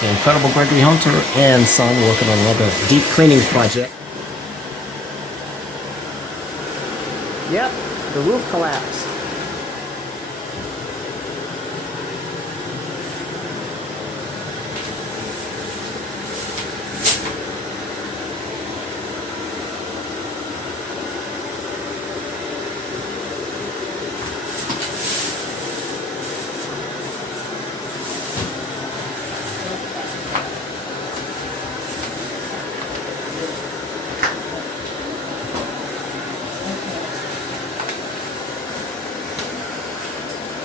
The incredible Gregory Hunter and son working on another deep cleaning project. Yep, the roof collapsed.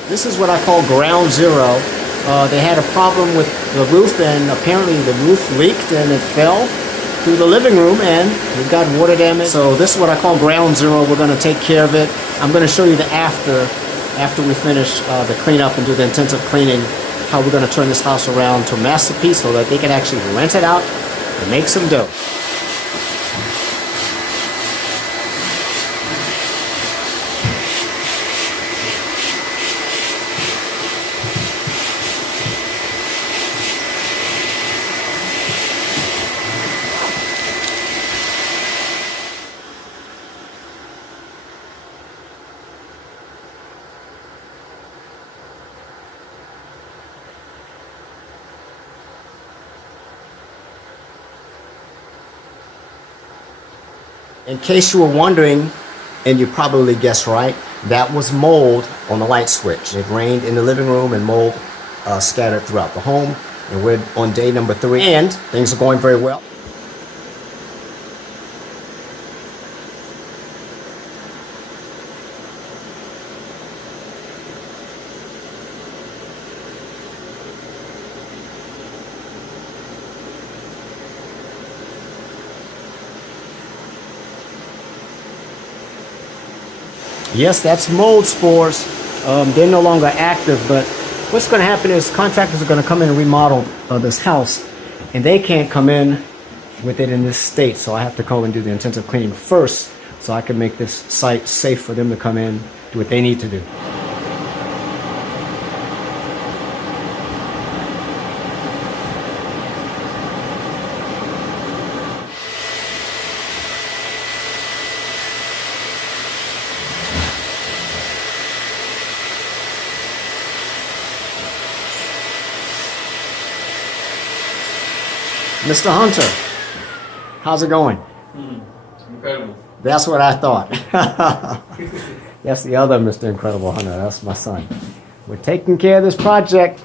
This is what I call ground zero. They had a problem with the roof, and apparently the roof leaked and it fell through the living room and we got water damage. So this is what I call ground zero. We're going to take care of it. I'm going to show you the after we finish the cleanup and do the intensive cleaning, how we're going to turn this house around to a masterpiece so that they can actually rent it out and make some dough. In case you were wondering, and you probably guessed right, that was mold on the light switch. It rained in the living room and mold scattered throughout the home. And we're on day number 3 and things are going very well. Yes, that's mold spores. They're no longer active, but what's going to happen is contractors are going to come in and remodel this house, and they can't come in with it in this state, so I have to go and do the intensive cleaning first so I can make this site safe for them to come in, do what they need to do. Mr. Hunter, how's it going? Incredible. That's what I thought. That's the other Mr. Incredible Hunter. That's my son. We're taking care of this project.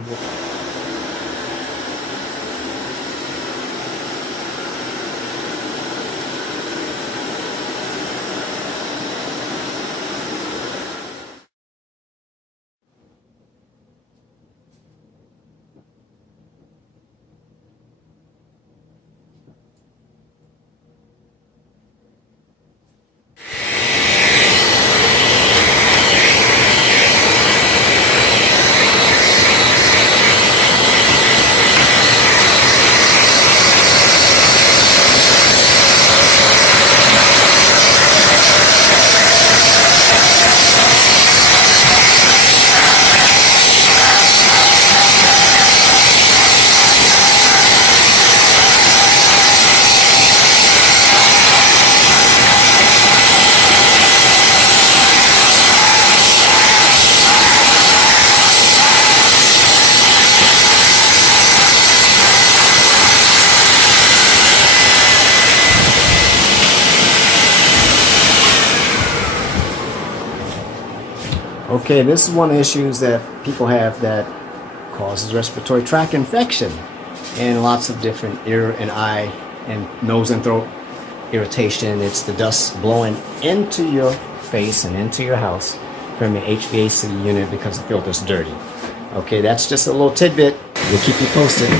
Okay, this is one of the issues that people have that causes respiratory tract infection and lots of different ear and eye and nose and throat irritation. It's the dust blowing into your face and into your house from your HVAC unit because the filter's dirty. Okay, that's just a little tidbit. We'll keep you posted.